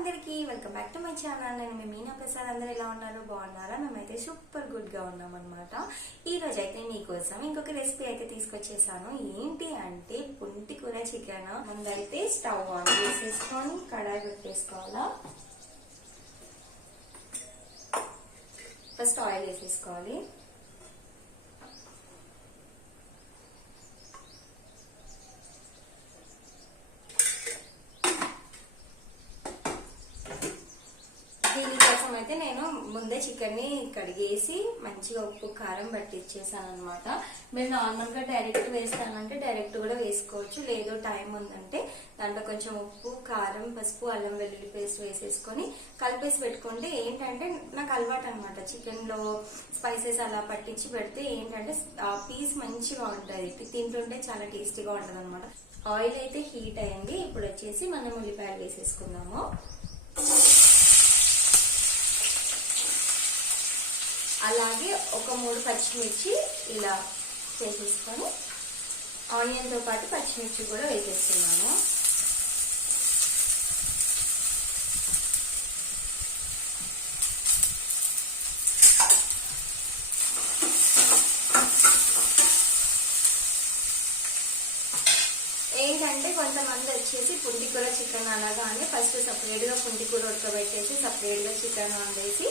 అందరికీ welcome back to my channel. నేను మీ మీనా ప్రసాద్. అందరూ ఎలా ఉన్నారు? బాగున్నారా? మేమైతే సూపర్ గుడ్గా ఉన్నాం అనమాట ఈ రోజు అయితే మీకోసం ఇంకొక రెసిపీ అయితే తీసుకొచ్చేసాను. ఏంటి అంటే పుంటి కూర చికెన్. ముందైతే స్టవ్ ఆన్ చేసేసుకొని కడాయి పెట్టేసుకోవాలా? ఫస్ట్ ఆయిల్ వేసేసుకోవాలి. అయితే నేను ముందే చికెన్ని కడిగేసి మంచిగా ఉప్పు కారం పట్టించేసాను అనమాట మీరు నార్మల్గా డైరెక్ట్ వేస్తానంటే డైరెక్ట్ కూడా వేసుకోవచ్చు. లేదు టైం ఉందంటే దాంట్లో కొంచెం ఉప్పు కారం పసుపు అల్లం వెల్లుల్లి పేస్ట్ వేసేసుకొని కలిపేసి పెట్టుకుంటే ఏంటంటే నాకు అలవాటు అనమాట చికెన్లో స్పైసెస్ అలా పట్టించి పెడితే ఏంటంటే ఆ పీస్ మంచిగా ఉంటుంది. తింటుంటే చాలా టేస్టీగా ఉంటుంది అనమాట ఆయిల్ అయితే హీట్ అయింది ఇప్పుడు వచ్చేసి మనం ఉల్లిపాయలు వేసేసుకుందాము. అలాగే ఒక మూడు పచ్చిమిర్చి ఇలా చేసేసుకొని ఆనియన్తో పాటు పచ్చిమిర్చి కూడా వేసేస్తున్నాను ఏంటంటే కొంతమంది వచ్చేసి పుంటికూర చికెన్ అనగానే ఫస్ట్ సపరేట్గా గా ఉడకబెట్టేసి సపరేట్గా చికెన్ వండేసి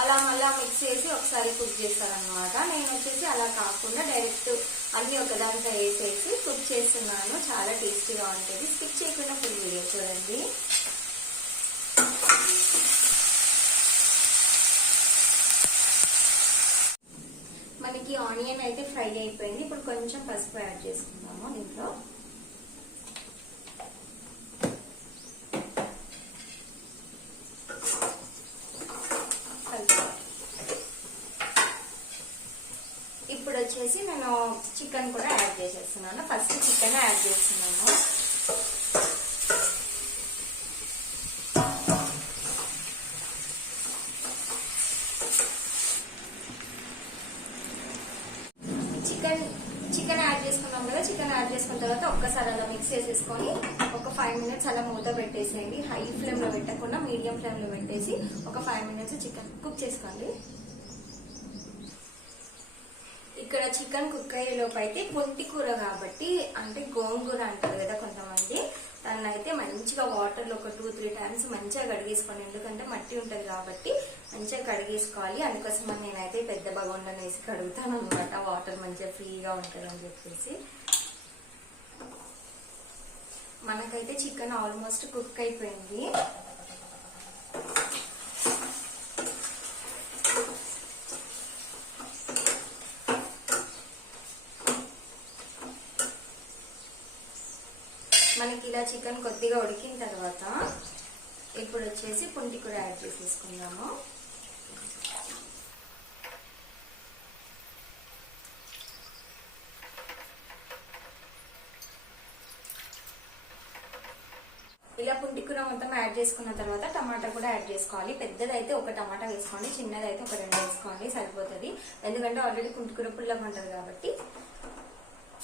అలా మళ్ళీ మిక్స్ చేసి ఒకసారి కుక్ చేస్తారనమాట నేను వచ్చేసి అలా కాకుండా డైరెక్ట్ అన్ని ఒక వేసేసి కుక్ చేస్తున్నాను. చాలా టేస్టీగా ఉంటుంది. స్కిప్ చేయకుండా ఫుల్ వీడియో చూడండి. మనకి ఆనియన్ అయితే ఫ్రై అయిపోయింది. ఇప్పుడు కొంచెం పసుపు యాడ్ చేసుకుందాము దీంట్లో ఇప్పుడు వచ్చేసి నేను చికెన్ కూడా యాడ్ చేసేస్తున్నాను. ఫస్ట్ చికెన్ యాడ్ చేస్తున్నాను. చికెన్ చికెన్ యాడ్ చేసుకున్నాం కదా చికెన్ యాడ్ చేసుకున్న తర్వాత ఒక్కసారి అలా మిక్స్ చేసేసుకొని ఒక ఫైవ్ మినిట్స్ అలా మూత పెట్టేసేయండి. హై ఫ్లేమ్లో పెట్టకుండా మీడియం ఫ్లేమ్లో పెట్టేసి ఒక ఫైవ్ మినిట్స్ చికెన్ కుక్ చేసుకోండి. ఇక్కడ చికెన్ కుక్ అయ్యే లోపు అయితే పొంటి కూర కాబట్టి అంటే గోంగూర అంటారు కదా కొంతమంది దాన్ని అయితే మంచిగా వాటర్లో ఒక టూ త్రీ టైమ్స్ మంచిగా కడిగేసుకోండి. ఎందుకంటే మట్టి ఉంటది కాబట్టి మంచిగా కడిగేసుకోవాలి. అందుకోసం నేనైతే పెద్ద బగొండను వేసి కడుగుతాను అనమాట వాటర్ మంచిగా ఫ్రీగా ఉంటుంది అని చెప్పేసి. మనకైతే చికెన్ ఆల్మోస్ట్ కుక్ అయిపోయింది. మనకి ఇలా చికెన్ కొద్దిగా ఉడికిన తర్వాత ఇప్పుడు వచ్చేసి పుంటి కూర యాడ్ చేసేసుకుందాము. ఇలా పుంటి కూర మొత్తం యాడ్ చేసుకున్న తర్వాత టమాటా కూడా యాడ్ చేసుకోవాలి. పెద్దదైతే ఒక టమాటా వేసుకోండి చిన్నదైతే ఒక రెండు వేసుకోండి సరిపోతుంది. ఎందుకంటే ఆల్రెడీ పుంటి కూర పుల్లగా ఉంటుంది కాబట్టి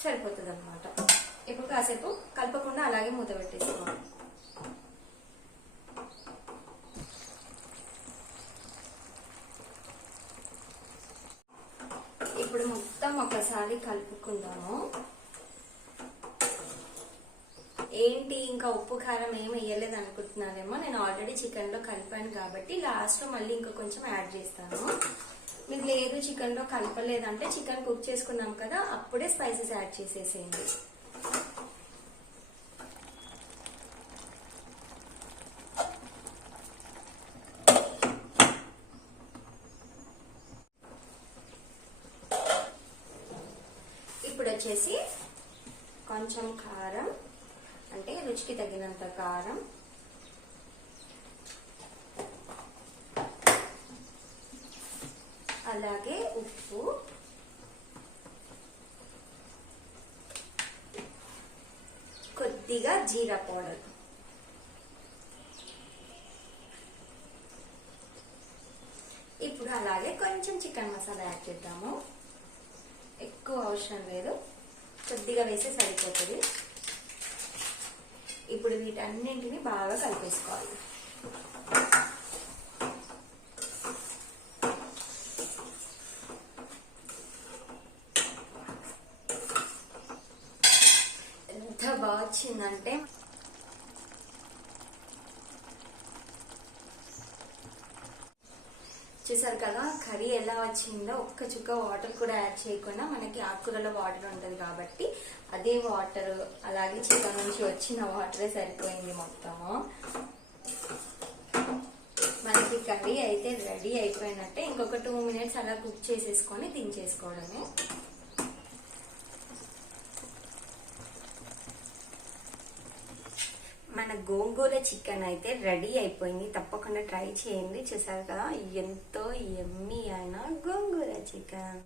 సరిపోతుంది అనమాట ఇప్పుడు కాసేపు కలపకుండా అలాగే మూత పెట్టేసుకోవాలి. ఇప్పుడు మొత్తం ఒకసారి కలుపుకుందాము. ఏంటి ఇంకా ఉప్పు కారం ఏమి వేయలేదు అనుకుంటున్నారేమో. నేను ఆల్రెడీ చికెన్లో కలిపాను కాబట్టి లాస్ట్లో మళ్ళీ ఇంకా కొంచెం యాడ్ చేస్తాను. మీకు లేదు చికెన్లో కలపలేదంటే చికెన్ కుక్ చేసుకున్నాం కదా అప్పుడే స్పైసెస్ యాడ్ చేసేసేయండి. ఇప్పుడు వచ్చేసి కొంచెం కారం అంటే రుచికి తగినంత కారం. అలాగే ఉప్పు. కొద్దిగా జీరా పౌడర్ ఇప్పుడు అలాగే కొంచెం చికెన్ మసాలా యాడ్ చేద్దాము. ఎక్కువ అవసరం లేదు. కొద్దిగా వేస్తే సరిపోతుంది. ఇప్పుడు వీటన్నింటిని బాగా కలిపేసుకోవాలి ఎంత బాగా వచ్చిందంటే? చూసారు కదా కర్రీ ఎలా వచ్చిందో ఒక్క చుక్క వాటర్ కూడా యాడ్ చేయకుండా మనకి ఆకుకూరలో వాటర్ ఉంటుంది కాబట్టి అదే వాటర్ అలాగే చికెన్ నుంచి వచ్చిన వాటరే సరిపోయింది మొత్తము. మనకి కర్రీ అయితే రెడీ అయిపోయినట్టే ఇంకొక టూ మినిట్స్ అలా కుక్ చేసేసుకొని దించేసుకోవడమే మన గోంగూర చికెన్ అయితే రెడీ అయిపోయింది. తప్పకుండా ట్రై చేయండి. చూసారు కదా ఎంతో ఎమ్మి అయిన గోంగూర చికెన్.